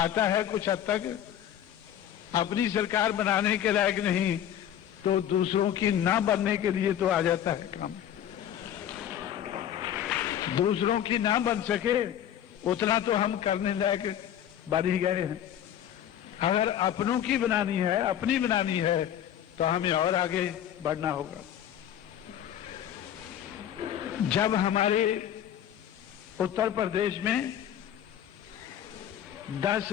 आता है कुछ हद तक, अपनी सरकार बनाने के लायक नहीं तो दूसरों की ना बनने के लिए तो आ जाता है काम। दूसरों की ना बन सके उतना तो हम करने लायक बन ही गए हैं। अगर अपनों की बनानी है, अपनी बनानी है, तो हमें और आगे बढ़ना होगा। जब हमारे उत्तर प्रदेश में 10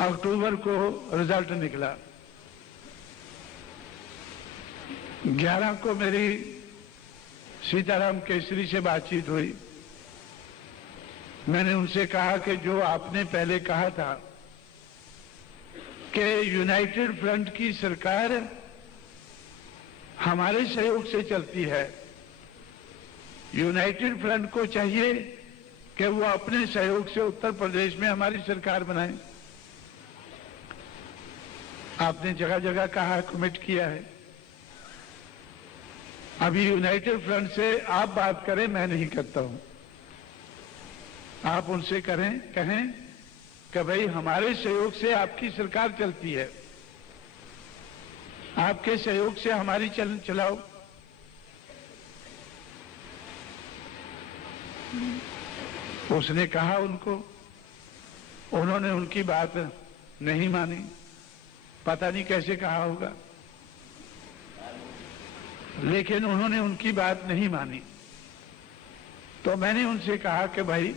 अक्टूबर को रिजल्ट निकला, 11 को मेरी सीताराम केसरी से बातचीत हुई। मैंने उनसे कहा कि जो आपने पहले कहा था कि यूनाइटेड फ्रंट की सरकार हमारे सहयोग से चलती है, यूनाइटेड फ्रंट को चाहिए कि वो अपने सहयोग से उत्तर प्रदेश में हमारी सरकार बनाए। आपने जगह जगह कहा, कमिट किया है। अभी यूनाइटेड फ्रंट से आप बात करें, मैं नहीं करता हूं। आप उनसे कहें कि भाई हमारे सहयोग से आपकी सरकार चलती है, आपके सहयोग से हमारी चलाओ। उसने कहा उनको, उन्होंने उनकी बात नहीं मानी। पता नहीं कैसे कहा होगा, लेकिन उन्होंने उनकी बात नहीं मानी। तो मैंने उनसे कहा कि भाई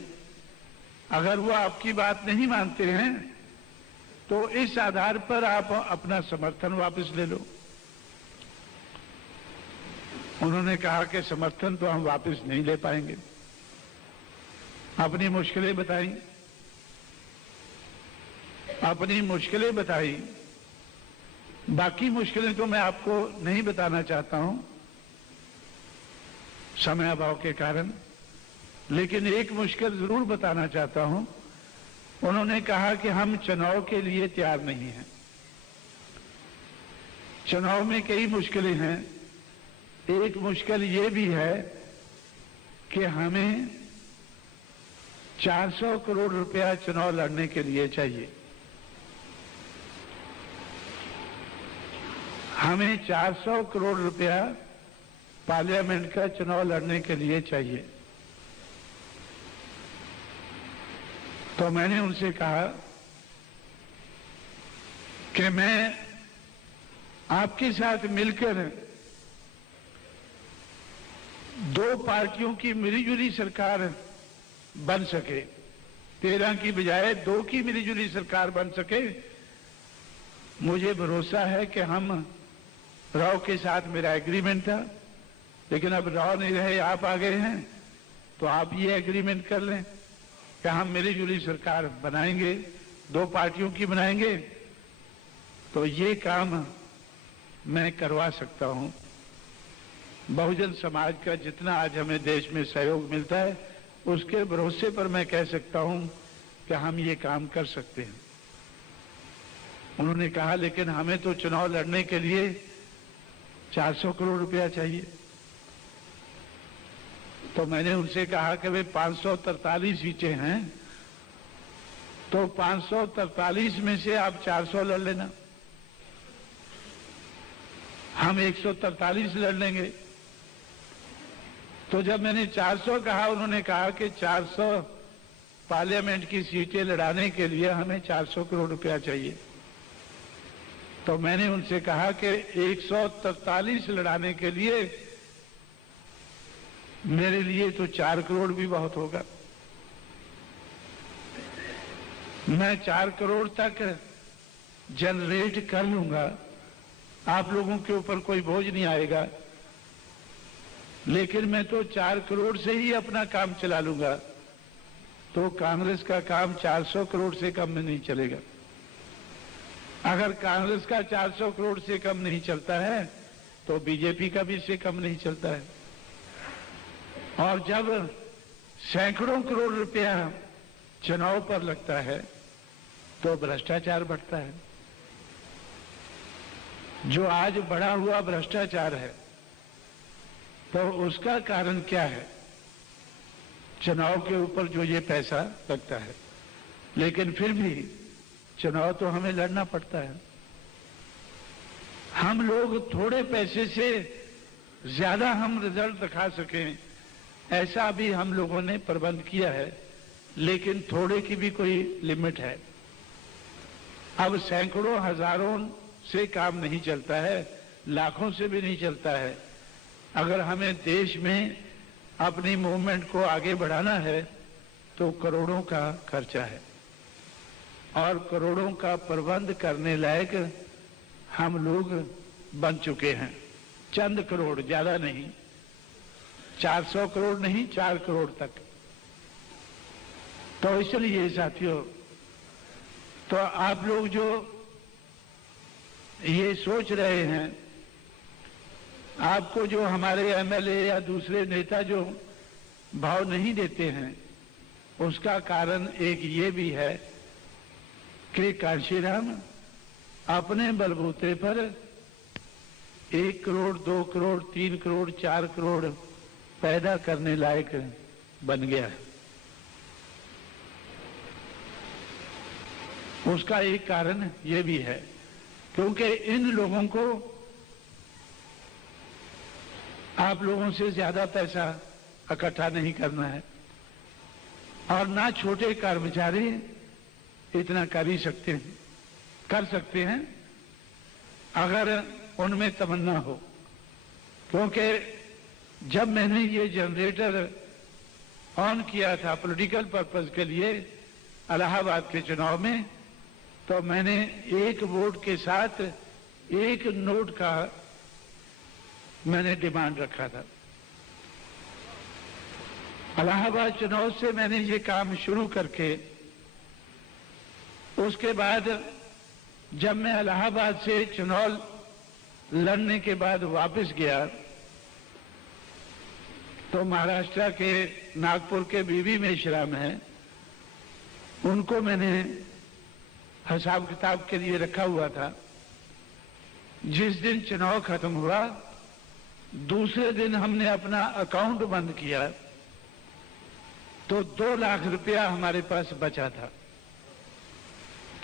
अगर वो आपकी बात नहीं मानते हैं तो इस आधार पर आप अपना समर्थन वापस ले लो। उन्होंने कहा कि समर्थन तो हम वापस नहीं ले पाएंगे। अपनी मुश्किलें बताई, अपनी मुश्किलें बताई। बाकी मुश्किलें तो मैं आपको नहीं बताना चाहता हूं समय अभाव के कारण, लेकिन एक मुश्किल जरूर बताना चाहता हूं। उन्होंने कहा कि हम चुनाव के लिए तैयार नहीं हैं। चुनाव में कई मुश्किलें हैं। एक मुश्किल ये भी है कि हमें 400 करोड़ रुपया चुनाव लड़ने के लिए चाहिए। हमें 400 करोड़ रुपया पार्लियामेंट का चुनाव लड़ने के लिए चाहिए। तो मैंने उनसे कहा कि मैं आपके साथ मिलकर 2 पार्टियों की मिलीजुली सरकार बन सके, 13 की बजाय 2 की मिलीजुली सरकार बन सके। मुझे भरोसा है कि हम राव के साथ मेरा एग्रीमेंट था, लेकिन अब राव नहीं रहे, आप आ गए हैं, तो आप ये एग्रीमेंट कर लें कि हम मिलीजुली सरकार बनाएंगे, 2 पार्टियों की बनाएंगे। तो ये काम मैं करवा सकता हूं। बहुजन समाज का जितना आज हमें देश में सहयोग मिलता है, उसके भरोसे पर मैं कह सकता हूं कि हम ये काम कर सकते हैं। उन्होंने कहा लेकिन हमें तो चुनाव लड़ने के लिए 400 करोड़ रुपया चाहिए। तो मैंने उनसे कहा कि वे 543 सीटें हैं, तो 543 में से आप 400 लड़ लेना, हम 143 लड़ लेंगे। तो जब मैंने 400 कहा, उन्होंने कहा कि 400 पार्लियामेंट की सीटें लड़ाने के लिए हमें 400 करोड़ रुपया चाहिए। तो मैंने उनसे कहा कि 143 लड़ाने के लिए मेरे लिए तो 4 करोड़ भी बहुत होगा। मैं 4 करोड़ तक जनरेट कर लूंगा, आप लोगों के ऊपर कोई बोझ नहीं आएगा। लेकिन मैं तो 4 करोड़ से ही अपना काम चला लूंगा, तो कांग्रेस का काम 400 करोड़ से कम में नहीं चलेगा। अगर कांग्रेस का 400 करोड़ से कम नहीं चलता है तो बीजेपी का भी इससे कम नहीं चलता है। और जब सैकड़ों करोड़ रुपया चुनाव पर लगता है तो भ्रष्टाचार बढ़ता है। जो आज बढ़ा हुआ भ्रष्टाचार है, तो उसका कारण क्या है? चुनाव के ऊपर जो ये पैसा लगता है। लेकिन फिर भी चुनाव तो हमें लड़ना पड़ता है। हम लोग थोड़े पैसे से ज्यादा हम रिजल्ट दिखा सकें, ऐसा भी हम लोगों ने प्रबंध किया है, लेकिन थोड़े की भी कोई लिमिट है। अब सैकड़ों हजारों से काम नहीं चलता है, लाखों से भी नहीं चलता है। अगर हमें देश में अपनी मूवमेंट को आगे बढ़ाना है तो करोड़ों का खर्चा है, और करोड़ों का प्रबंध करने लायक हम लोग बन चुके हैं। चंद करोड़, ज्यादा नहीं, 400 करोड़ नहीं, 4 करोड़ तक। तो इसलिए साथियों, तो आप लोग जो ये सोच रहे हैं, आपको जो हमारे एमएलए या दूसरे नेता जो भाव नहीं देते हैं, उसका कारण एक ये भी है कि कांशीराम अपने बलबूते पर 1 करोड़, 2 करोड़, 3 करोड़, 4 करोड़ पैदा करने लायक बन गया है। उसका एक कारण ये भी है क्योंकि इन लोगों को आप लोगों से ज्यादा पैसा इकट्ठा नहीं करना है, और ना छोटे कर्मचारी इतना कर ही सकते हैं, कर सकते हैं अगर उनमें तमन्ना हो। क्योंकि जब मैंने ये जनरेटर ऑन किया था पॉलिटिकल पर्पस के लिए इलाहाबाद के चुनाव में, तो मैंने 1 वोट के साथ 1 नोट का मैंने डिमांड रखा था। इलाहाबाद चुनाव से मैंने ये काम शुरू करके उसके बाद जब मैं इलाहाबाद से चुनाव लड़ने के बाद वापस गया तो महाराष्ट्र के नागपुर के बीवी मेश्राम हैं, उनको मैंने हिसाब किताब के लिए रखा हुआ था। जिस दिन चुनाव खत्म हुआ दूसरे दिन हमने अपना अकाउंट बंद किया तो 2 लाख रुपया हमारे पास बचा था।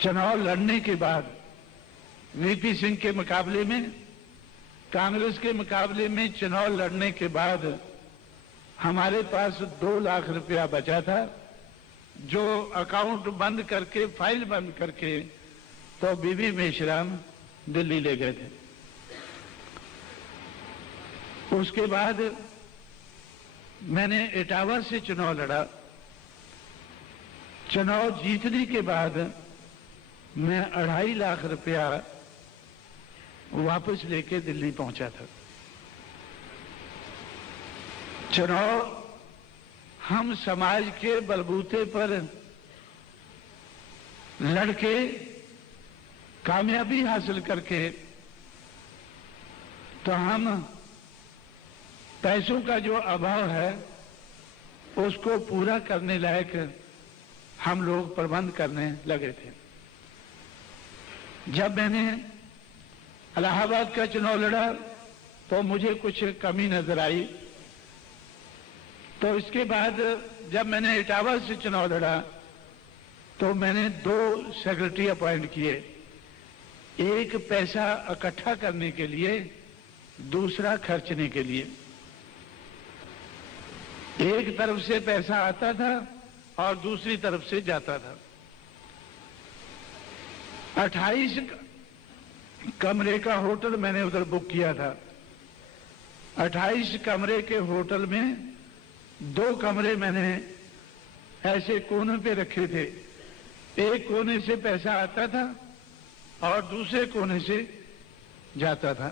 चुनाव लड़ने के बाद वीपी सिंह के मुकाबले में, कांग्रेस के मुकाबले में चुनाव लड़ने के बाद हमारे पास 2 लाख रुपया बचा था, जो अकाउंट बंद करके, फाइल बंद करके तो बीबी मेश्राम दिल्ली ले गए थे। उसके बाद मैंने इटावा से चुनाव लड़ा। चुनाव जीतने के बाद मैं 2.5 लाख रुपया वापस लेके दिल्ली पहुंचा था। चुनाव हम समाज के बलबूते पर लड़के कामयाबी हासिल करके तो हम पैसों का जो अभाव है उसको पूरा करने लायक हम लोग प्रबंध करने लगे थे। जब मैंने इलाहाबाद का चुनाव लड़ा तो मुझे कुछ कमी नजर आई। तो इसके बाद जब मैंने इटावा से चुनाव लड़ा तो मैंने 2 सेक्रेटरी अपॉइंट किए, एक पैसा इकट्ठा करने के लिए, दूसरा खर्चने के लिए। एक तरफ से पैसा आता था और दूसरी तरफ से जाता था। 28 कमरे का होटल मैंने उधर बुक किया था। 28 कमरे के होटल में 2 कमरे मैंने ऐसे कोने पे रखे थे। एक कोने से पैसा आता था और दूसरे कोने से जाता था।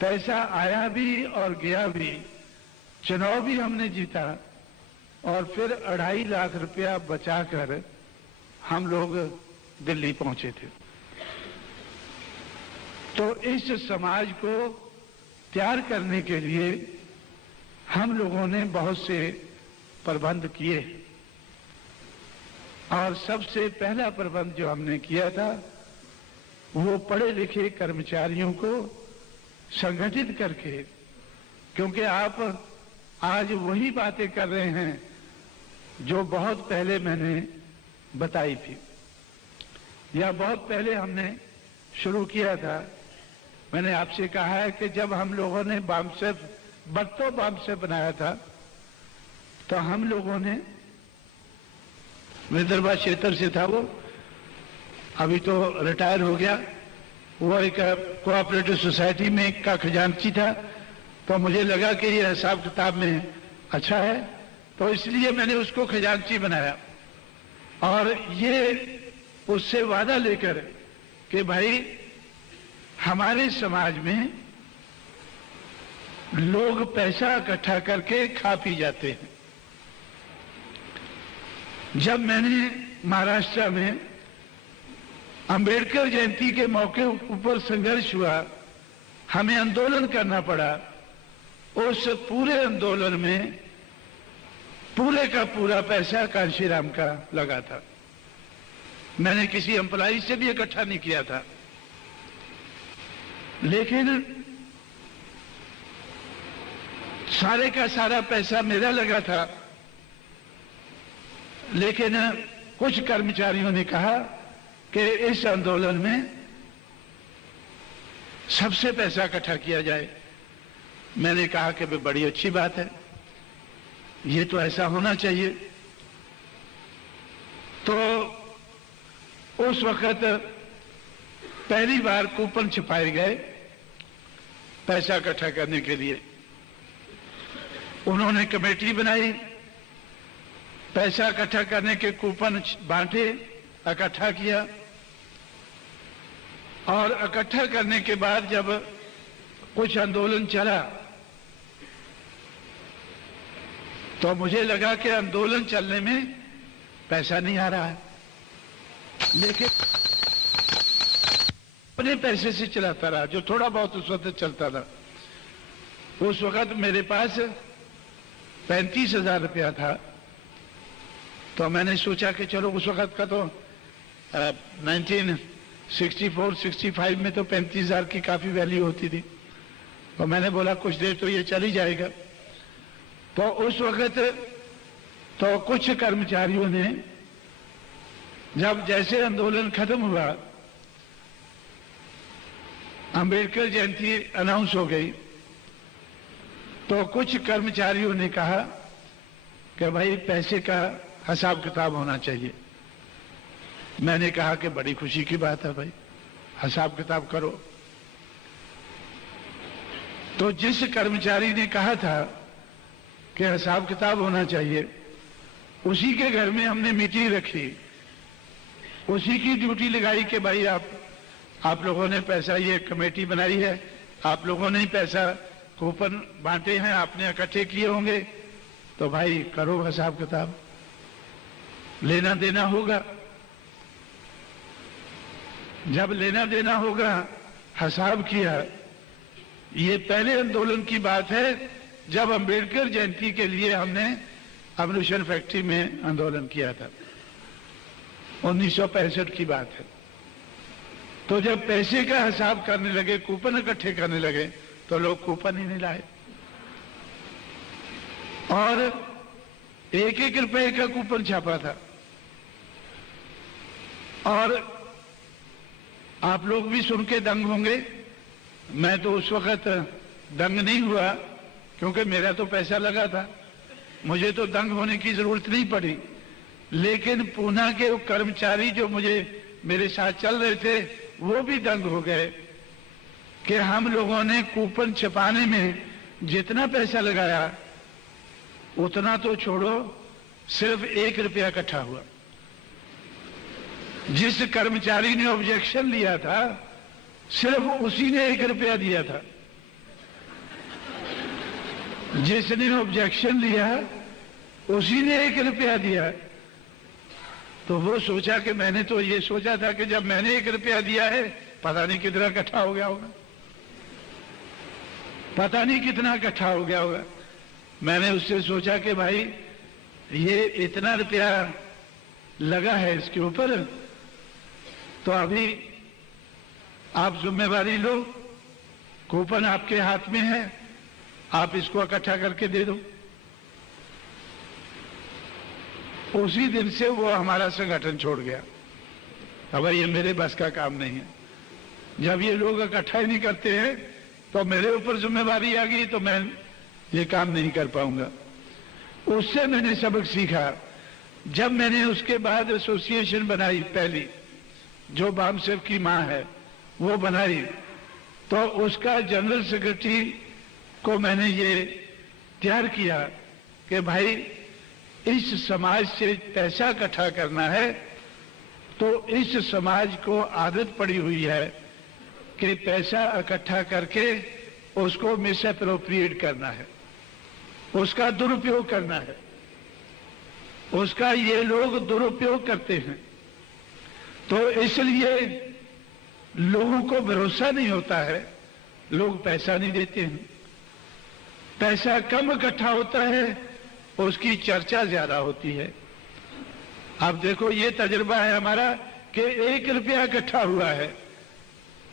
पैसा आया भी और गया भी। चुनाव भी हमने जीता और फिर 2.5 लाख रुपया बचाकर हम लोग दिल्ली पहुंचे थे। तो इस समाज को तैयार करने के लिए हम लोगों ने बहुत से प्रबंध किए, और सबसे पहला प्रबंध जो हमने किया था वो पढ़े लिखे कर्मचारियों को संगठित करके, क्योंकि आप आज वही बातें कर रहे हैं जो बहुत पहले मैंने बताई थी। यह बहुत पहले हमने शुरू किया था। मैंने आपसे कहा है कि जब हम लोगों ने बामसेफ बट्टो बामसेफ बनाया था तो हम लोगों ने, विदर्भा क्षेत्र से था वो, अभी तो रिटायर हो गया, वो एक कोऑपरेटिव सोसाइटी में का खजांची था, तो मुझे लगा कि ये हिसाब किताब में अच्छा है, तो इसलिए मैंने उसको खजांची बनाया। और ये उससे वादा लेकर कि भाई हमारे समाज में लोग पैसा इकट्ठा करके खा पी जाते हैं। जब मैंने महाराष्ट्र में अंबेडकर जयंती के मौके ऊपर संघर्ष हुआ, हमें आंदोलन करना पड़ा, उस पूरे आंदोलन में पूरे का पूरा पैसा कांशीराम का लगा था। मैंने किसी एम्प्लॉई से भी इकट्ठा नहीं किया था, लेकिन सारे का सारा पैसा मेरा लगा था। लेकिन कुछ कर्मचारियों ने कहा कि इस आंदोलन में सबसे पैसा इकट्ठा किया जाए। मैंने कहा कि बड़ी अच्छी बात है, ये तो ऐसा होना चाहिए। तो उस वक्त पहली बार कूपन छपाए गए पैसा इकट्ठा करने के लिए। उन्होंने कमेटी बनाई, पैसा इकट्ठा करने के कूपन बांटे, इकट्ठा किया, और इकट्ठा करने के बाद जब कुछ आंदोलन चला तो मुझे लगा कि आंदोलन चलने में पैसा नहीं आ रहा है, लेकिन अपने पैसे से चलाता रहा, जो थोड़ा बहुत उस वक्त चलता था। उस वक्त मेरे पास 35,000 रुपया था, तो मैंने सोचा कि चलो, उस वक्त का तो 1964-65 में तो 35,000 की काफी वैल्यू होती थी, तो मैंने बोला कुछ देर तो ये चल ही जाएगा। तो उस वक्त तो कुछ कर्मचारियों ने, जब जैसे आंदोलन खत्म हुआ, अंबेडकर जयंती अनाउंस हो गई, तो कुछ कर्मचारियों ने कहा कि भाई पैसे का हिसाब किताब होना चाहिए। मैंने कहा कि बड़ी खुशी की बात है भाई, हिसाब किताब करो। तो जिस कर्मचारी ने कहा था कि हिसाब किताब होना चाहिए, उसी के घर में हमने मीटिंग रखी, उसी की ड्यूटी लगाई कि भाई आप लोगों ने पैसा, ये कमेटी बनाई है, आप लोगों ने ही पैसा कूपन बांटे हैं, आपने इकट्ठे किए होंगे, तो भाई करो हिसाब किताब, लेना देना होगा। जब लेना देना होगा, हिसाब किया। ये पहले आंदोलन की बात है जब अंबेडकर जयंती के लिए हमने अम्युनिशन फैक्ट्री में आंदोलन किया था, 1965 की बात है। तो जब पैसे का हिसाब करने लगे, कूपन इकट्ठे करने लगे, तो लोग कूपन ही नहीं लाए, और 1-1 रुपए का कूपन छापा था। और आप लोग भी सुन के दंग होंगे, मैं तो उस वक्त दंग नहीं हुआ, क्योंकि मेरा तो पैसा लगा था, मुझे तो दंग होने की जरूरत नहीं पड़ी। लेकिन पूना के वो कर्मचारी जो मेरे साथ चल रहे थे, वो भी दंग हो गए कि हम लोगों ने कूपन छपाने में जितना पैसा लगाया उतना तो छोड़ो, सिर्फ 1 रुपया इकट्ठा हुआ। जिस कर्मचारी ने ऑब्जेक्शन लिया था, सिर्फ उसी ने 1 रुपया दिया था। जिसने ऑब्जेक्शन लिया उसी ने 1 रुपया दिया। तो वो सोचा कि मैंने तो ये सोचा था कि जब मैंने 1 रुपया दिया है, पता नहीं कितना इकट्ठा हो गया होगा, पता नहीं कितना इकट्ठा हो गया होगा। मैंने उससे सोचा कि भाई ये इतना रुपया लगा है इसके ऊपर, तो अभी आप जिम्मेवारी लो, कूपन आपके हाथ में है, आप इसको इकट्ठा करके दे दो। उसी दिन से वो हमारा संगठन छोड़ गया। अब ये मेरे बस का काम नहीं है। जब ये लोग इकट्ठा ही नहीं करते हैं तो मेरे ऊपर जिम्मेवारी आ गई, तो मैं ये काम नहीं कर पाऊंगा। उससे मैंने सबक सीखा। जब मैंने उसके बाद एसोसिएशन बनाई पहली, जो बामसेफ की मां है वो बनाई, तो उसका जनरल सेक्रेटरी को मैंने ये तैयार किया कि भाई इस समाज से पैसा इकट्ठा करना है, तो इस समाज को आदत पड़ी हुई है कि पैसा इकट्ठा करके उसको मिसअप्रोप्रिएट करना है, उसका दुरुपयोग करना है। उसका ये लोग दुरुपयोग करते हैं, तो इसलिए लोगों को भरोसा नहीं होता है, लोग पैसा नहीं देते हैं। पैसा कम इकट्ठा होता है, उसकी चर्चा ज्यादा होती है। अब देखो ये तजुर्बा है हमारा कि 1 रुपया इकट्ठा हुआ है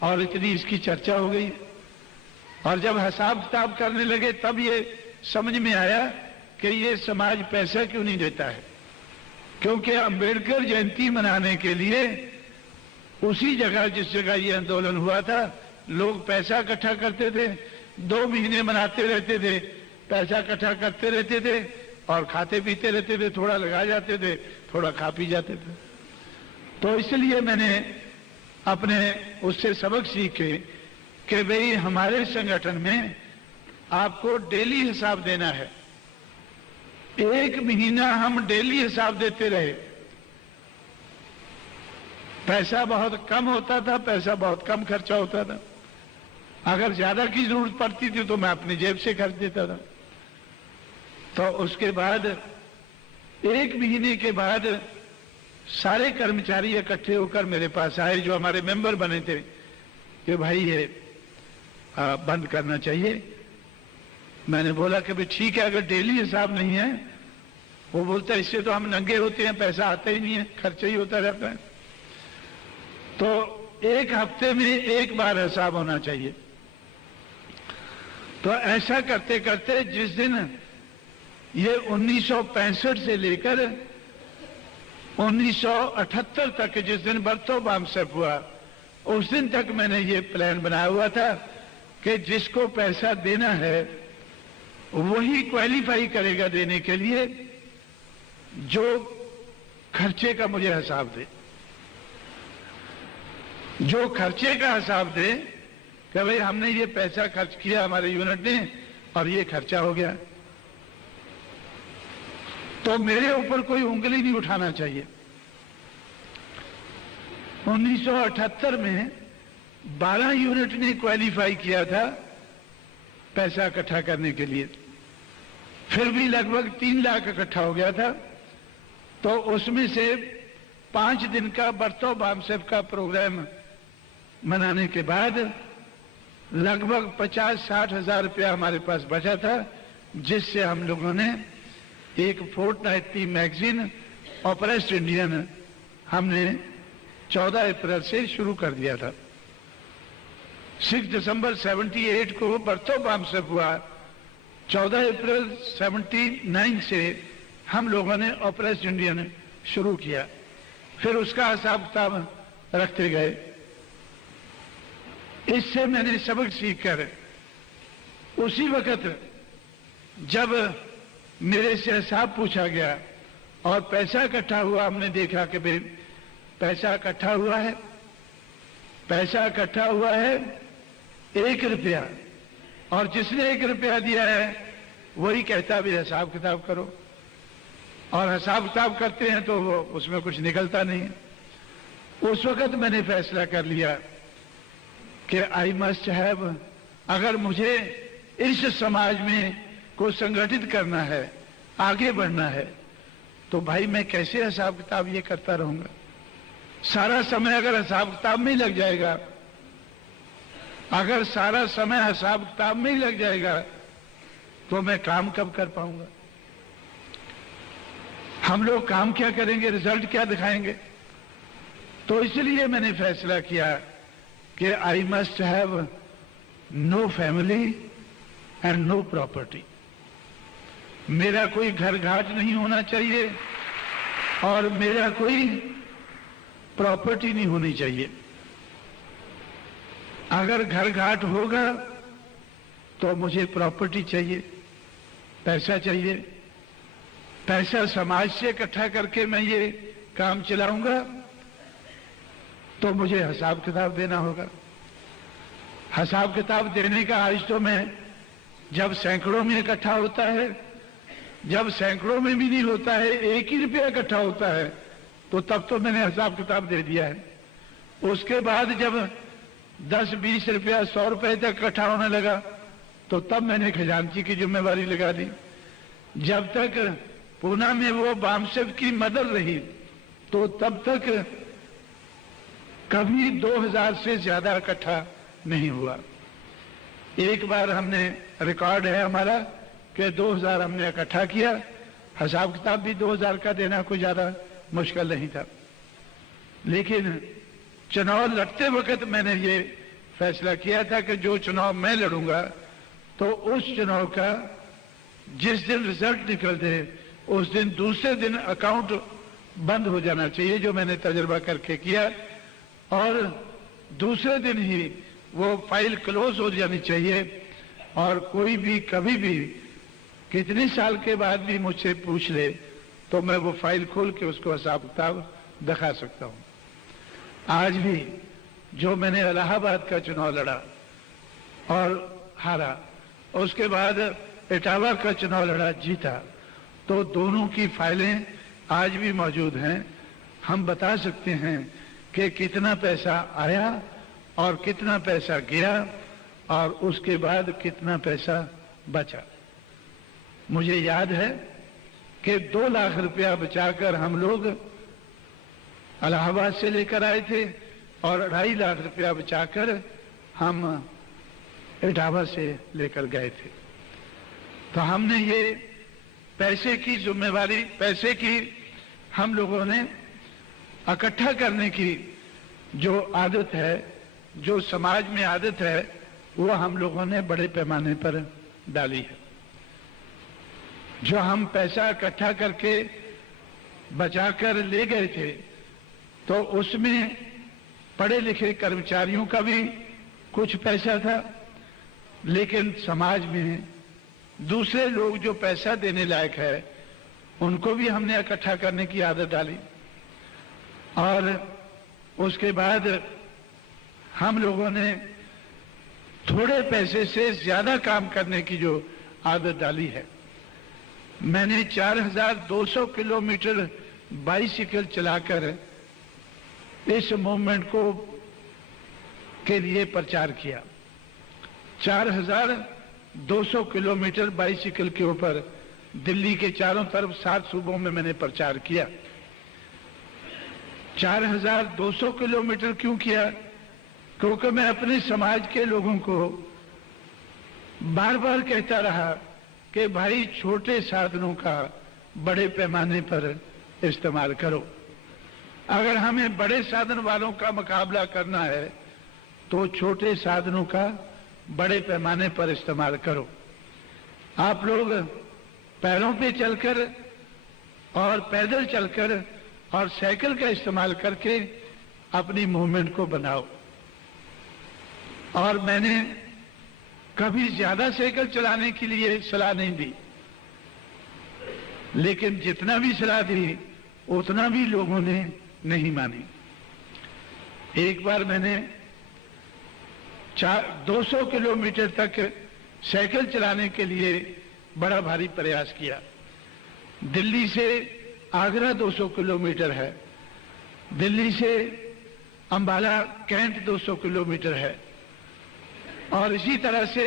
और इतनी इसकी चर्चा हो गई। और जब हिसाब किताब करने लगे तब ये समझ में आया कि ये समाज पैसा क्यों नहीं देता है, क्योंकि अंबेडकर जयंती मनाने के लिए उसी जगह जिस जगह ये आंदोलन हुआ था, लोग पैसा इकट्ठा करते थे, 2 महीने मनाते रहते थे, पैसा इकट्ठा करते रहते थे और खाते पीते रहते थे, थोड़ा लगा जाते थे, थोड़ा खा पी जाते थे। तो इसलिए मैंने अपने उससे सबक सीखे कि भाई हमारे संगठन में आपको डेली हिसाब देना है। 1 महीना हम डेली हिसाब देते रहे। पैसा बहुत कम होता था, पैसा बहुत कम खर्चा होता था। अगर ज्यादा की जरूरत पड़ती थी तो मैं अपनी जेब से खर्च देता था। तो उसके बाद 1 महीने के बाद सारे कर्मचारी इकट्ठे होकर मेरे पास आए, जो हमारे मेंबर बने थे, कि भाई ये बंद करना चाहिए। मैंने बोला कि भाई ठीक है, अगर डेली हिसाब नहीं है। वो बोलता है इससे तो हम नंगे होते हैं, पैसा आता ही नहीं है, खर्चा ही होता रहता है। तो 1 हफ्ते में 1 बार हिसाब होना चाहिए। तो ऐसा करते करते जिस दिन ये 1965 से लेकर 1978 तक, जिस दिन बरतो बामसेफ हुआ, उस दिन तक मैंने ये प्लान बनाया हुआ था कि जिसको पैसा देना है वही क्वालिफाई करेगा देने के लिए, जो खर्चे का मुझे हिसाब दे, जो खर्चे का हिसाब दे कि भाई हमने ये पैसा खर्च किया हमारे यूनिट ने और ये खर्चा हो गया। तो मेरे ऊपर कोई उंगली नहीं उठाना चाहिए। 1978 में 12 यूनिट ने क्वालिफाई किया था पैसा इकट्ठा करने के लिए, फिर भी लगभग 3 लाख इकट्ठा हो गया था। तो उसमें से 5 दिन का बरतो बामसेफ का प्रोग्राम मनाने के बाद लगभग 50-60 हजार रुपया हमारे पास बचा था, जिससे हम लोगों ने एक फोर्टनाइटली मैगजीन ऑपरेस्ट इंडियन हमने 14 अप्रैल से शुरू कर दिया था। 6 दिसंबर 78 को बरतो बामसेफ हुआ। 14 अप्रैल 79 से हम लोगों ने ऑपरेस्ट इंडियन शुरू किया। फिर उसका हिसाब किताब रखते गए। इससे मैंने सबक सीखकर उसी वक्त जब मेरे से हिसाब पूछा गया और पैसा इकट्ठा हुआ, हमने देखा कि भाई पैसा इकट्ठा हुआ है, पैसा इकट्ठा हुआ है 1 रुपया, और जिसने 1 रुपया दिया है वही कहता भी हिसाब किताब करो, और हिसाब किताब करते हैं तो वो उसमें कुछ निकलता नहीं है। उस वक्त मैंने फैसला कर लिया कि आई मस्ट हैव, अगर मुझे इस समाज में को संगठित करना है, आगे बढ़ना है, तो भाई मैं कैसे हिसाब किताब ये करता रहूंगा। सारा समय अगर हिसाब किताब में ही लग जाएगा, अगर सारा समय हिसाब किताब में ही लग जाएगा, तो मैं काम कब कर पाऊंगा। हम लोग काम क्या करेंगे, रिजल्ट क्या दिखाएंगे। तो इसलिए मैंने फैसला किया कि I must have no family and no property. मेरा कोई घर घाट नहीं होना चाहिए, और मेरा कोई प्रॉपर्टी नहीं होनी चाहिए। अगर घर घाट होगा तो मुझे प्रॉपर्टी चाहिए, पैसा चाहिए। पैसा समाज से इकट्ठा करके मैं ये काम चलाऊंगा तो मुझे हिसाब किताब देना होगा। हिसाब किताब देने का आज तो मैं, जब सैकड़ों में इकट्ठा होता है, जब सैकड़ों में भी नहीं होता है, 1 ही रुपया इकट्ठा होता है, तो तब तो मैंने हिसाब किताब दे दिया है। उसके बाद जब 10-20 रुपया 100 रुपए तक इकट्ठा होने लगा तो तब मैंने खजांची की जिम्मेवारी लगा दी। जब तक पूना में वो बामसेव की मदद रही तो तब तक कभी 2000 से ज्यादा इकट्ठा नहीं हुआ। एक बार हमने, रिकॉर्ड है हमारा, कि 2000 हमने इकट्ठा किया। हिसाब किताब भी 2000 का देना कोई ज्यादा मुश्किल नहीं था। लेकिन चुनाव लड़ते वक्त मैंने ये फैसला किया था कि जो चुनाव मैं लड़ूंगा तो उस चुनाव का जिस दिन रिजल्ट निकल दे उस दिन दूसरे दिन अकाउंट बंद हो जाना चाहिए, जो मैंने तजुर्बा करके किया, और दूसरे दिन ही वो फाइल क्लोज हो जानी चाहिए। और कोई भी कभी भी कितने साल के बाद भी मुझसे पूछ ले तो मैं वो फाइल खोल के उसको हिसाब किताब दिखा सकता हूँ। आज भी जो मैंने इलाहाबाद का चुनाव लड़ा और हारा, उसके बाद इटावा का चुनाव लड़ा, जीता, तो दोनों की फाइलें आज भी मौजूद हैं। हम बता सकते हैं कि कितना पैसा आया और कितना पैसा गया और उसके बाद कितना पैसा बचा। मुझे याद है कि 2 लाख रुपया बचाकर हम लोग इलाहाबाद से लेकर आए थे और 2.5 लाख रुपया बचाकर हम इटावा से लेकर गए थे। तो हमने ये पैसे की जिम्मेवारी, पैसे की हम लोगों ने इकट्ठा करने की जो आदत है, जो समाज में आदत है, वो हम लोगों ने बड़े पैमाने पर डाली है। जो हम पैसा इकट्ठा करके बचाकर ले गए थे तो उसमें पढ़े लिखे कर्मचारियों का भी कुछ पैसा था, लेकिन समाज में दूसरे लोग जो पैसा देने लायक है उनको भी हमने इकट्ठा करने की आदत डाली। और उसके बाद हम लोगों ने थोड़े पैसे से ज्यादा काम करने की जो आदत डाली है। मैंने 4200 किलोमीटर बाइसिकल चलाकर इस मूवमेंट को के लिए प्रचार किया। 4200 किलोमीटर बाइसिकल के ऊपर दिल्ली के चारों तरफ 7 सूबों में मैंने प्रचार किया। 4200 किलोमीटर क्यों किया? क्योंकि मैं अपने समाज के लोगों को बार बार कहता रहा कि भाई छोटे साधनों का बड़े पैमाने पर इस्तेमाल करो। अगर हमें बड़े साधन वालों का मुकाबला करना है तो छोटे साधनों का बड़े पैमाने पर इस्तेमाल करो। आप लोग पैरों पे चलकर और पैदल चलकर और साइकिल का इस्तेमाल करके अपनी मूवमेंट को बनाओ। और मैंने कभी ज्यादा साइकिल चलाने के लिए सलाह नहीं दी, लेकिन जितना भी सलाह दी उतना भी लोगों ने नहीं मानी। एक बार मैंने 200 किलोमीटर तक साइकिल चलाने के लिए बड़ा भारी प्रयास किया। दिल्ली से आगरा 200 किलोमीटर है, दिल्ली से अंबाला कैंट 200 किलोमीटर है, और इसी तरह से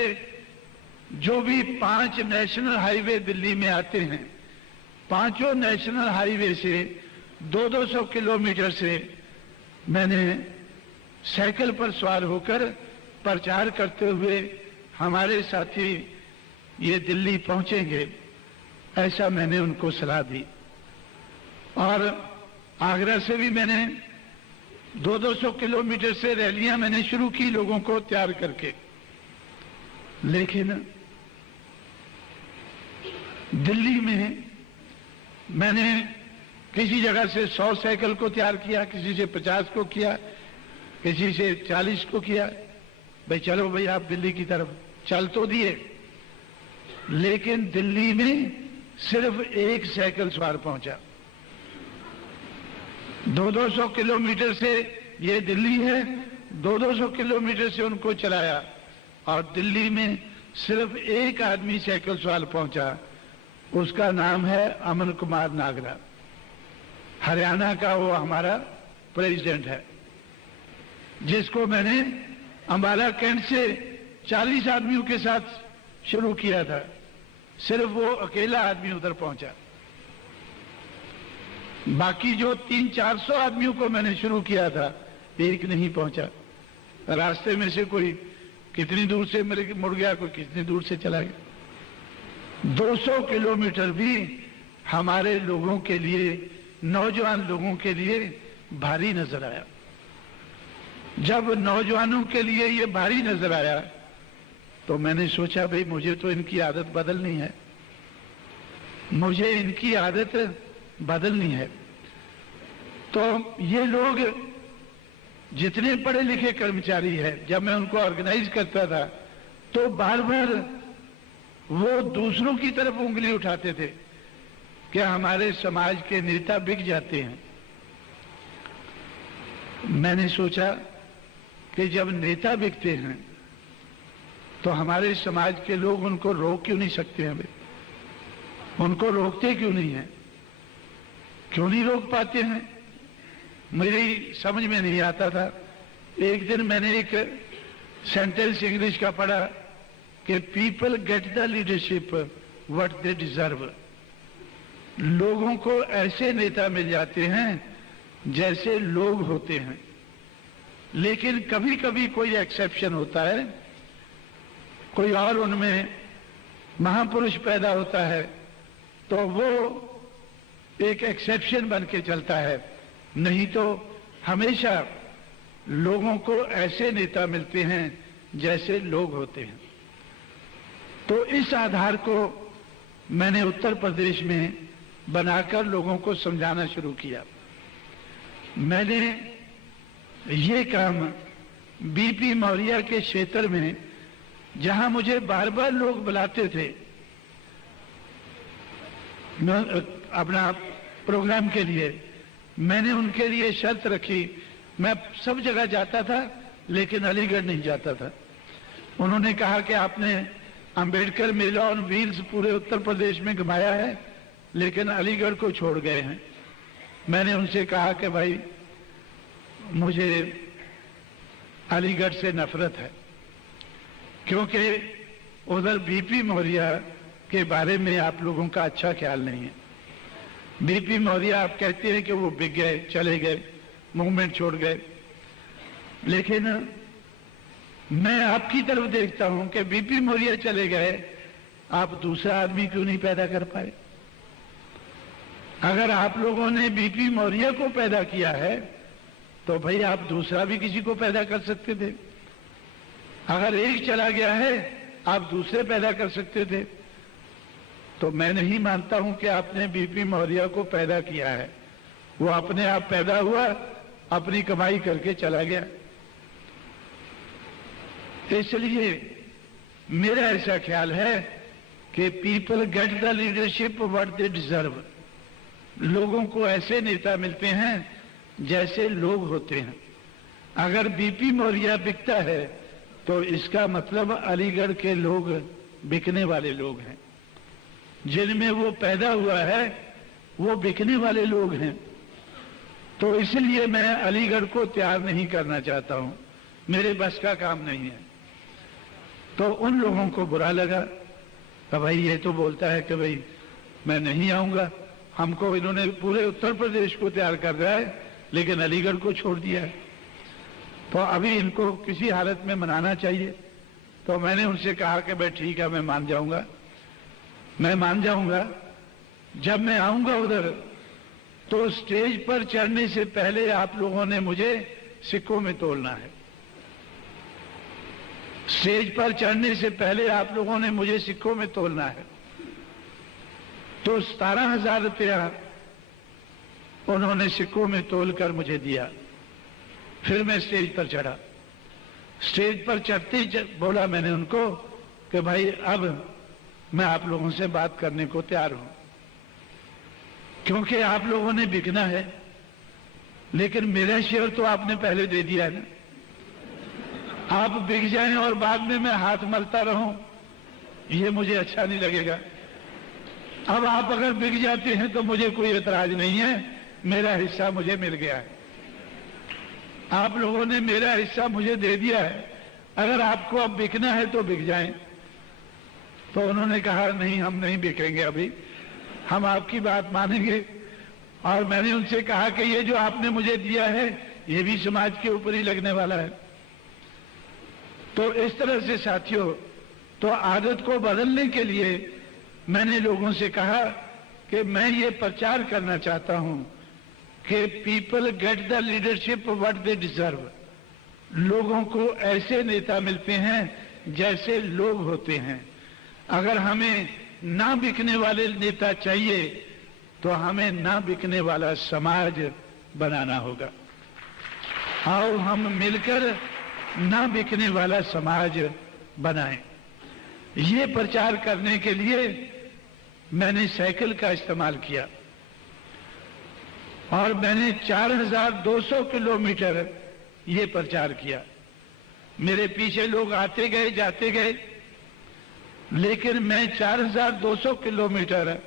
जो भी 5 नेशनल हाईवे दिल्ली में आते हैं, 5 नेशनल हाईवे से 200 किलोमीटर से मैंने साइकिल पर सवार होकर प्रचार करते हुए हमारे साथी ये दिल्ली पहुंचेंगे, ऐसा मैंने उनको सलाह दी। और आगरा से भी मैंने 200 किलोमीटर से रैलियां मैंने शुरू की लोगों को तैयार करके। लेकिन दिल्ली में मैंने किसी जगह से 100 साइकिल को तैयार किया, किसी से 50 को किया, किसी से 40 को किया। भाई चलो भाई आप दिल्ली की तरफ चल तो दिए, लेकिन दिल्ली में सिर्फ एक साइकिल सवार पहुंचा। 200 किलोमीटर से ये दिल्ली है, 200 किलोमीटर से उनको चलाया और दिल्ली में सिर्फ एक आदमी साइकिल सवार पहुंचा। उसका नाम है अमन कुमार नागरा, हरियाणा का वो हमारा प्रेसिडेंट है, जिसको मैंने अंबाला कैंट से 40 आदमियों के साथ शुरू किया था। सिर्फ वो अकेला आदमी उधर पहुंचा। बाकी जो 300-400 आदमियों को मैंने शुरू किया था, एक नहीं पहुंचा। रास्ते में से कोई कितनी दूर से मुड़ गया, कोई कितनी दूर से चला गया। 200 किलोमीटर भी हमारे लोगों के लिए, नौजवान लोगों के लिए भारी नजर आया। जब नौजवानों के लिए ये भारी नजर आया तो मैंने सोचा भाई मुझे तो इनकी आदत बदलनी है, मुझे इनकी आदत बदलनी है। तो ये लोग जितने पढ़े लिखे कर्मचारी हैं, जब मैं उनको ऑर्गेनाइज करता था तो बार बार वो दूसरों की तरफ उंगली उठाते थे कि हमारे समाज के नेता बिक जाते हैं। मैंने सोचा कि जब नेता बिकते हैं तो हमारे समाज के लोग उनको रोक क्यों नहीं सकते हैं? उनको रोकते क्यों नहीं है? क्यों नहीं रोक पाते हैं? मेरी समझ में नहीं आता था। एक दिन मैंने एक सेंटेंस इंग्लिश का पढ़ा कि people get the leadership what they deserve. लोगों को ऐसे नेता मिल जाते हैं जैसे लोग होते हैं, लेकिन कभी कभी कोई एक्सेप्शन होता है, कोई और उनमें महापुरुष पैदा होता है तो वो एक एक्सेप्शन बन के चलता है। नहीं तो हमेशा लोगों को ऐसे नेता मिलते हैं जैसे लोग होते हैं। तो इस आधार को मैंने उत्तर प्रदेश में बनाकर लोगों को समझाना शुरू किया। मैंने ये काम बीपी मौर्य के क्षेत्र में, जहां मुझे बार बार लोग बुलाते थे अपना प्रोग्राम के लिए, मैंने उनके लिए शर्त रखी। मैं सब जगह जाता था लेकिन अलीगढ़ नहीं जाता था। उन्होंने कहा कि आपने अंबेडकर मेला ऑन व्हील्स पूरे उत्तर प्रदेश में घुमाया है लेकिन अलीगढ़ को छोड़ गए हैं। मैंने उनसे कहा कि भाई मुझे अलीगढ़ से नफरत है, क्योंकि उधर बीपी मौर्य के बारे में आप लोगों का अच्छा ख्याल नहीं है। बीपी मौर्य आप कहते हैं कि वो बिक गए, चले गए, मूवमेंट छोड़ गए, लेकिन मैं आपकी तरफ देखता हूं कि बीपी मौर्य चले गए, आप दूसरा आदमी क्यों नहीं पैदा कर पाए? अगर आप लोगों ने बीपी मौर्य को पैदा किया है तो भाई आप दूसरा भी किसी को पैदा कर सकते थे। अगर एक चला गया है आप दूसरे पैदा कर सकते थे। तो मैं नहीं मानता हूं कि आपने बीपी मौर्य को पैदा किया है। वो अपने आप पैदा हुआ, अपनी कमाई करके चला गया। इसलिए मेरा ऐसा ख्याल है कि people get the leadership what they deserve. लोगों को ऐसे नेता मिलते हैं जैसे लोग होते हैं। अगर बीपी मौर्य बिकता है तो इसका मतलब अलीगढ़ के लोग बिकने वाले लोग हैं, जिनमें वो पैदा हुआ है वो बिकने वाले लोग हैं। तो इसलिए मैं अलीगढ़ को तैयार नहीं करना चाहता हूं, मेरे बस का काम नहीं है। तो उन लोगों को बुरा लगा कि भाई ये तो बोलता है कि भाई मैं नहीं आऊंगा, हमको इन्होंने पूरे उत्तर प्रदेश को तैयार कर रहा है लेकिन अलीगढ़ को छोड़ दिया है, तो अभी इनको किसी हालत में मनाना चाहिए। तो मैंने उनसे कहा कि भाई ठीक है, मैं मान जाऊंगा, मैं मान जाऊंगा। जब मैं आऊंगा उधर तो स्टेज पर चढ़ने से पहले आप लोगों ने मुझे सिक्कों में तोलना है। स्टेज पर चढ़ने से पहले आप लोगों ने मुझे सिक्कों में तोलना है। तो 17,000 रुपया उन्होंने सिक्कों में तोलकर मुझे दिया। फिर मैं स्टेज पर चढ़ा। स्टेज पर चढ़ते ही बोला मैंने उनको कि भाई अब मैं आप लोगों से बात करने को तैयार हूं, क्योंकि आप लोगों ने बिकना है, लेकिन मेरा शेयर तो आपने पहले दे दिया है ना। आप बिक जाएं और बाद में मैं हाथ मलता रहूं, ये मुझे अच्छा नहीं लगेगा। अब आप अगर बिक जाते हैं तो मुझे कोई एतराज नहीं है, मेरा हिस्सा मुझे मिल गया है। आप लोगों ने मेरा हिस्सा मुझे दे दिया है, अगर आपको अब बिकना है तो बिक जाएं। तो उन्होंने कहा नहीं, हम नहीं बिकेंगे, अभी हम आपकी बात मानेंगे। और मैंने उनसे कहा कि ये जो आपने मुझे दिया है ये भी समाज के ऊपर ही लगने वाला है। तो इस तरह से साथियों, तो आदत को बदलने के लिए मैंने लोगों से कहा कि मैं ये प्रचार करना चाहता हूं कि people get the leadership what they deserve. लोगों को ऐसे नेता मिलते हैं जैसे लोग होते हैं। अगर हमें ना बिकने वाले नेता चाहिए तो हमें ना बिकने वाला समाज बनाना होगा। आओ हम मिलकर ना बिकने वाला समाज बनाएं। ये प्रचार करने के लिए मैंने साइकिल का इस्तेमाल किया और मैंने 4200 किलोमीटर ये प्रचार किया। मेरे पीछे लोग आते गए जाते गए, लेकिन मैं 4200 किलोमीटर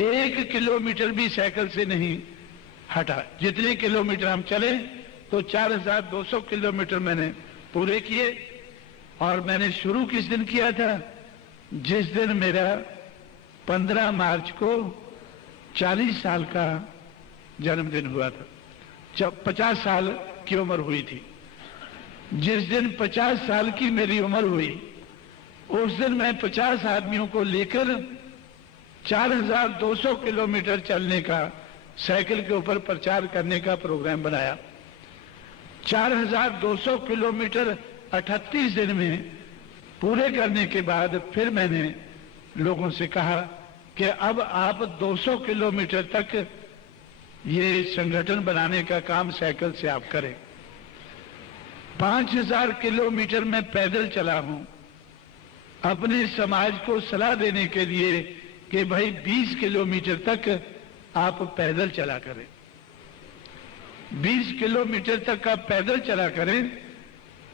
1 किलोमीटर भी साइकिल से नहीं हटा। जितने किलोमीटर हम चले तो 4200 किलोमीटर मैंने पूरे किए। और मैंने शुरू किस दिन किया था? जिस दिन मेरा 15 मार्च को 40 साल का जन्मदिन हुआ था। जब 50 साल की उम्र हुई थी, जिस दिन 50 साल की मेरी उम्र हुई, उस दिन मैं 50 आदमियों को लेकर 4200 किलोमीटर चलने का, साइकिल के ऊपर प्रचार करने का प्रोग्राम बनाया। 4200 किलोमीटर 38 दिन में पूरे करने के बाद फिर मैंने लोगों से कहा कि अब आप 200 किलोमीटर तक ये संगठन बनाने का काम साइकिल से आप करें। 5000 किलोमीटर मैं पैदल चला हूं अपने समाज को सलाह देने के लिए कि भाई 20 किलोमीटर तक आप पैदल चला करें। 20 किलोमीटर तक आप पैदल चला करें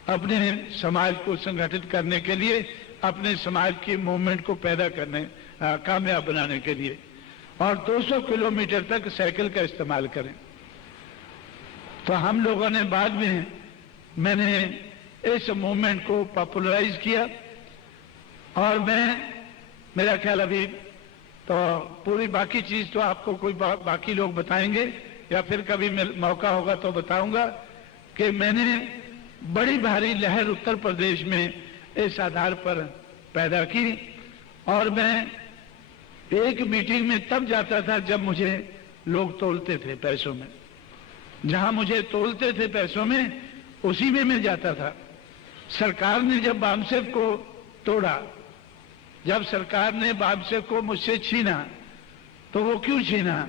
अपने समाज को संगठित करने के लिए, अपने समाज की मूवमेंट को पैदा करने, कामयाब बनाने के लिए, और 200 किलोमीटर तक साइकिल का इस्तेमाल करें। तो हम लोगों ने बाद में, मैंने इस मूवमेंट को पॉपुलराइज किया और मेरा ख्याल अभी तो पूरी बाकी चीज तो आपको कोई बाकी लोग बताएंगे या फिर कभी मौका होगा तो बताऊंगा कि मैंने बड़ी भारी लहर उत्तर प्रदेश में इस आधार पर पैदा की। और मैं एक मीटिंग में तब जाता था जब मुझे लोग तोलते थे पैसों में। जहां मुझे तोलते थे पैसों में, उसी में मैं जाता था। सरकार ने जब बामसेफ को तोड़ा, जब सरकार ने बामसेफ को मुझसे छीना, तो वो क्यों छीना?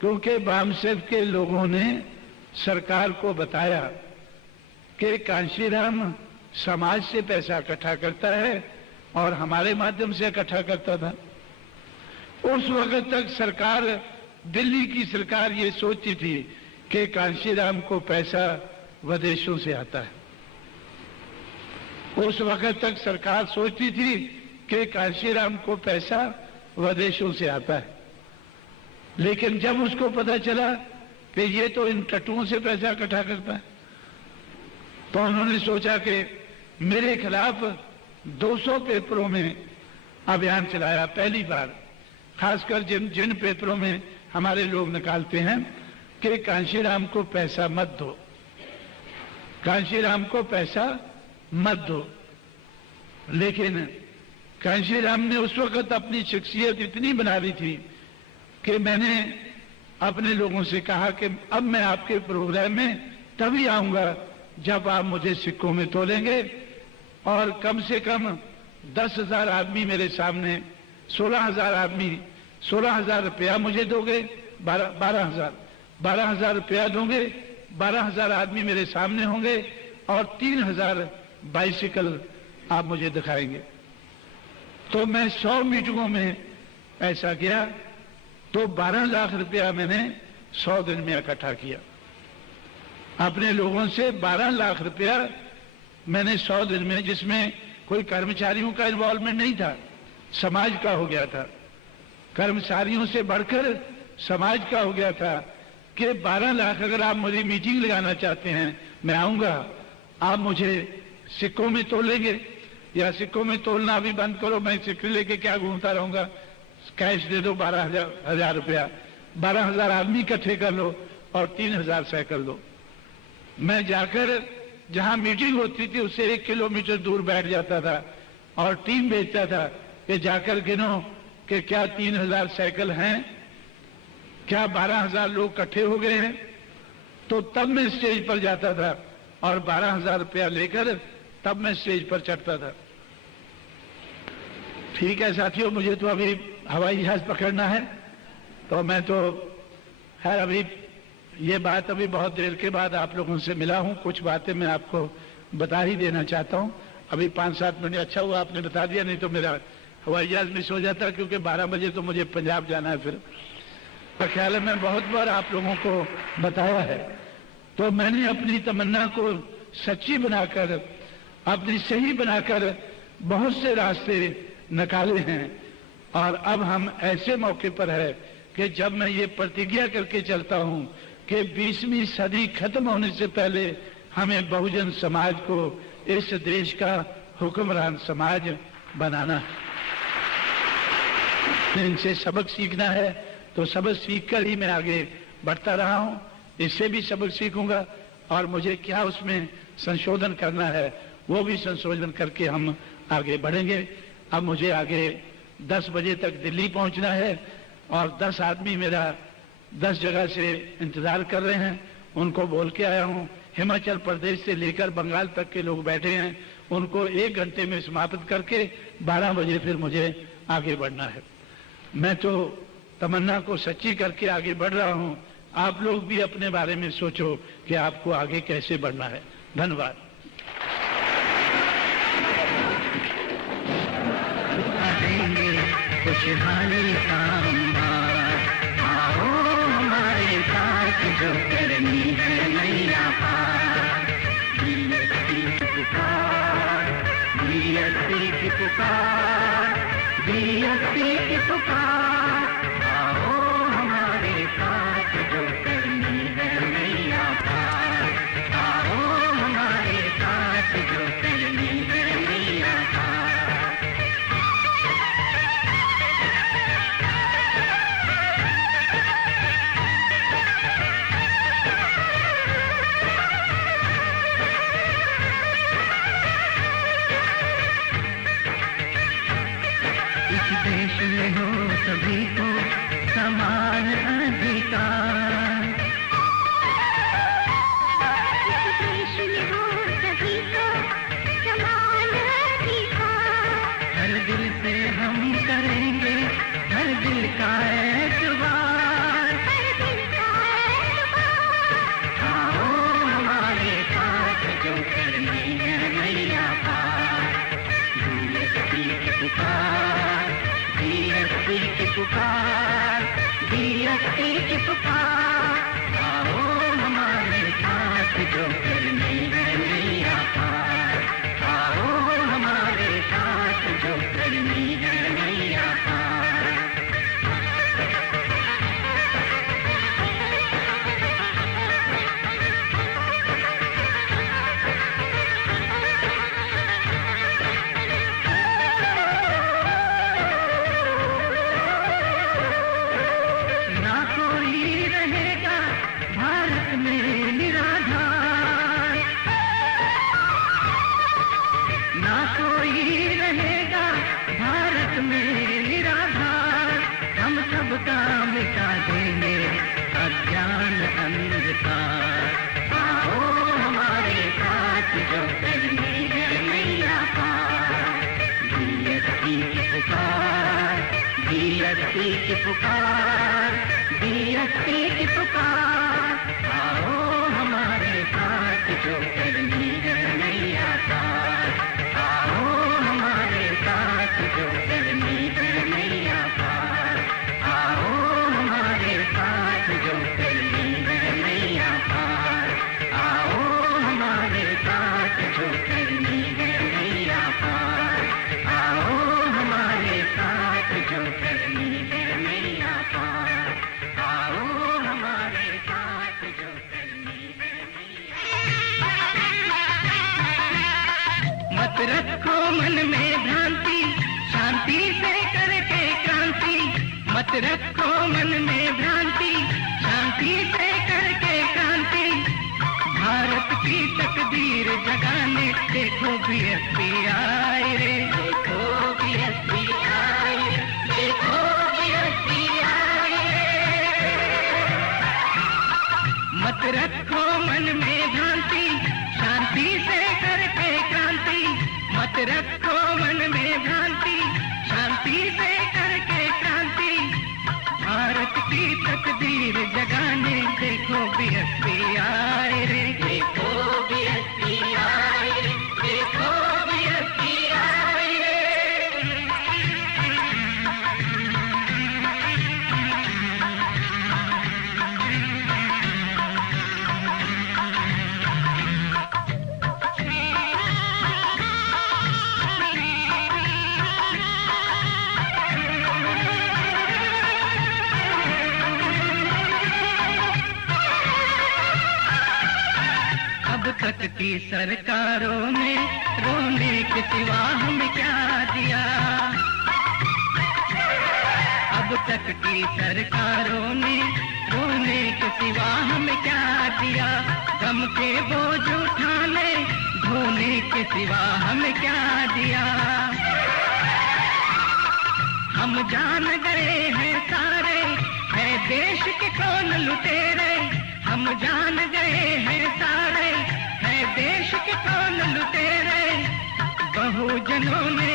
क्योंकि बामसेफ के लोगों ने सरकार को बताया कि कांशीराम समाज से पैसा इकट्ठा करता है और हमारे माध्यम से इकट्ठा करता था। उस वक्त तक सरकार, दिल्ली की सरकार ये सोचती थी कि कांशीराम को पैसा विदेशों से आता है। उस वक्त तक सरकार सोचती थी कि कांशीराम को पैसा विदेशों से आता है। लेकिन जब उसको पता चला कि ये तो इन टट्टुओं से पैसा इकट्ठा करता है, तो उन्होंने सोचा कि मेरे खिलाफ 200 पेपरों में अभियान चलाया पहली बार। खासकर जिन पेपरों में हमारे लोग निकालते हैं कि कांशीराम को पैसा मत दो, कांशीराम को पैसा मत दो। लेकिन कांशीराम ने उस वक्त अपनी शख्सियत इतनी बना ली थी कि मैंने अपने लोगों से कहा कि अब मैं आपके प्रोग्राम में तभी आऊंगा जब आप मुझे सिक्कों में तोलेंगे। और कम से कम 10,000 आदमी मेरे सामने, 16,000 आदमी 16,000 रुपया मुझे दोगे, 12,000 रुपया दोगे, 12,000 आदमी मेरे सामने होंगे और 3,000 बाइसिकल आप मुझे दिखाएंगे। तो मैं 100 मीटिंगों में ऐसा किया, तो 12 लाख रुपया मैंने 100 दिन में इकट्ठा किया। अपने लोगों से 12 लाख रुपया मैंने 100 दिन में, जिसमें कोई कर्मचारियों का इन्वॉल्वमेंट नहीं था, समाज का हो गया था। कर्मचारियों से बढ़कर समाज का हो गया था कि 12 लाख अगर आप मुझे मीटिंग लगाना चाहते हैं, मैं आऊंगा, आप मुझे सिक्कों में तोलेंगे, या सिक्कों में तोलना भी बंद करो, मैं सिक्के लेके क्या घूमता रहूंगा, कैश दे दो 12,000 रुपया, 12,000 आदमी इकट्ठे कर लो और 3,000 साइकिल दो। मैं जाकर जहां मीटिंग होती थी उससे 1 किलोमीटर दूर बैठ जाता था और टीम भेजता था कि जाकर गिनो कि क्या 3,000 साइकिल हैं, क्या 12,000 लोग इकट्ठे हो गए हैं। तो तब मैं स्टेज पर जाता था और 12,000 रुपया लेकर तब मैं स्टेज पर चढ़ता था। ठीक है साथियों, मुझे तो अभी हवाई जहाज पकड़ना है, तो मैं तो खैर अभी ये बात अभी बहुत देर के बाद आप लोगों से मिला हूं, कुछ बातें मैं आपको बता ही देना चाहता हूं। अभी 5-7 मिनट, अच्छा हुआ आपने बता दिया, नहीं तो मेरा हवाई जहाज मिस हो जाता, क्योंकि 12 बजे तो मुझे पंजाब जाना है। फिर तो ख्याल है मैं बहुत बार आप लोगों को बताया है। तो मैंने अपनी तमन्ना को सच्ची बनाकर, अपनी सही बनाकर बहुत से रास्ते निकाले हैं, और अब हम ऐसे मौके पर है कि जब मैं ये प्रतिज्ञा करके चलता हूं कि 20वीं सदी खत्म होने से पहले हमें बहुजन समाज को इस देश का हुक्मरान समाज बनाना है। इनसे सबक सीखना है, तो सबक सीखकर ही मैं आगे बढ़ता रहा हूं। इससे भी सबक सीखूंगा और मुझे क्या उसमें संशोधन करना है वो भी संशोधन करके हम आगे बढ़ेंगे। अब मुझे आगे 10 बजे तक दिल्ली पहुंचना है और 10 आदमी मेरा 10 जगह से इंतजार कर रहे हैं, उनको बोल के आया हूं। हिमाचल प्रदेश से लेकर बंगाल तक के लोग बैठे हैं, उनको 1 घंटे में समाप्त करके 12 बजे फिर मुझे आगे बढ़ना है। मैं तो तमन्ना को सच्ची करके आगे बढ़ रहा हूं। आप लोग भी अपने बारे में सोचो कि आपको आगे कैसे बढ़ना है। धन्यवाद। खुशहाली का आओ हमारे साथ जो करनी है नैया पार। बीएसपी की पुकार, बीएसपी की पुकार, बीएसपी की पुकार, आओ हमारे साथ जो करनी है नैया पार। आओ हमारे साथ जो करनी है नैया पार। देश में हो सभी को समान अधिकार, देश में हो सभी को समान अधिकार। हर दिल से हम करेंगे हर दिल का एतबार, हर दिल का एतबार। आओ हमारे साथ जो करनी है नैया पार। बीएसपी की पुकार, बीएसपी की पुकार, बीएसपी की पुकार, आओ हमारे साथ जो करनी है नैया पार। आओ हमारे साथ जो करनी है नैया पार। मिटा देंगे अज्ञान अंधकार। आओ हमारे साथ जो करनी है नैया पार। बीएसपी की पुकार, बीएसपी की पुकार, बीएसपी की पुकार, आओ हमारे साथ जो करनी है नैया पार, आओ हमारे साथ जो करनी है नैया पार, आओ हमारे साथ जो करनी है नैया पार, आओ हमारे साथ जो करनी है नैया पार, आओ हमारे साथ जो करनी है नैया पार, आओ हमारे साथ जो करनी है नैया। मत रखो मन में भ्रांति, शांति से करके क्रांति, मत रखो मन में भ्रांति, शांति से करके क्रांति, भारत की तकदीर जगाने देखो बीएसपी आए रे, देखो बीएसपी आए रे, देखो बीएसपी आए रे। मत रखो मन में भ्रांति, शांति से करके क्रांति, मत रखो मन में भ्रांति, शांति से करके क्रांति, भारत की तकदीर जगाने देखो बीएसपी आए रे, देखो बीएसपी आए रे, देखो बीएसपी आए रे। अब तक की सरकारों ने रोने के सिवा हमें क्या दिया, अब तक की सरकारों ने रोने के सिवा हमें क्या दिया, गम के बोझ उठाने धोने के सिवा हमें क्या दिया। हम जान गए हैं सारे है देश के कौन लुटेरे, हम जान गए हैं सारे है देश के कौन लुटेरे, बहुजनों ने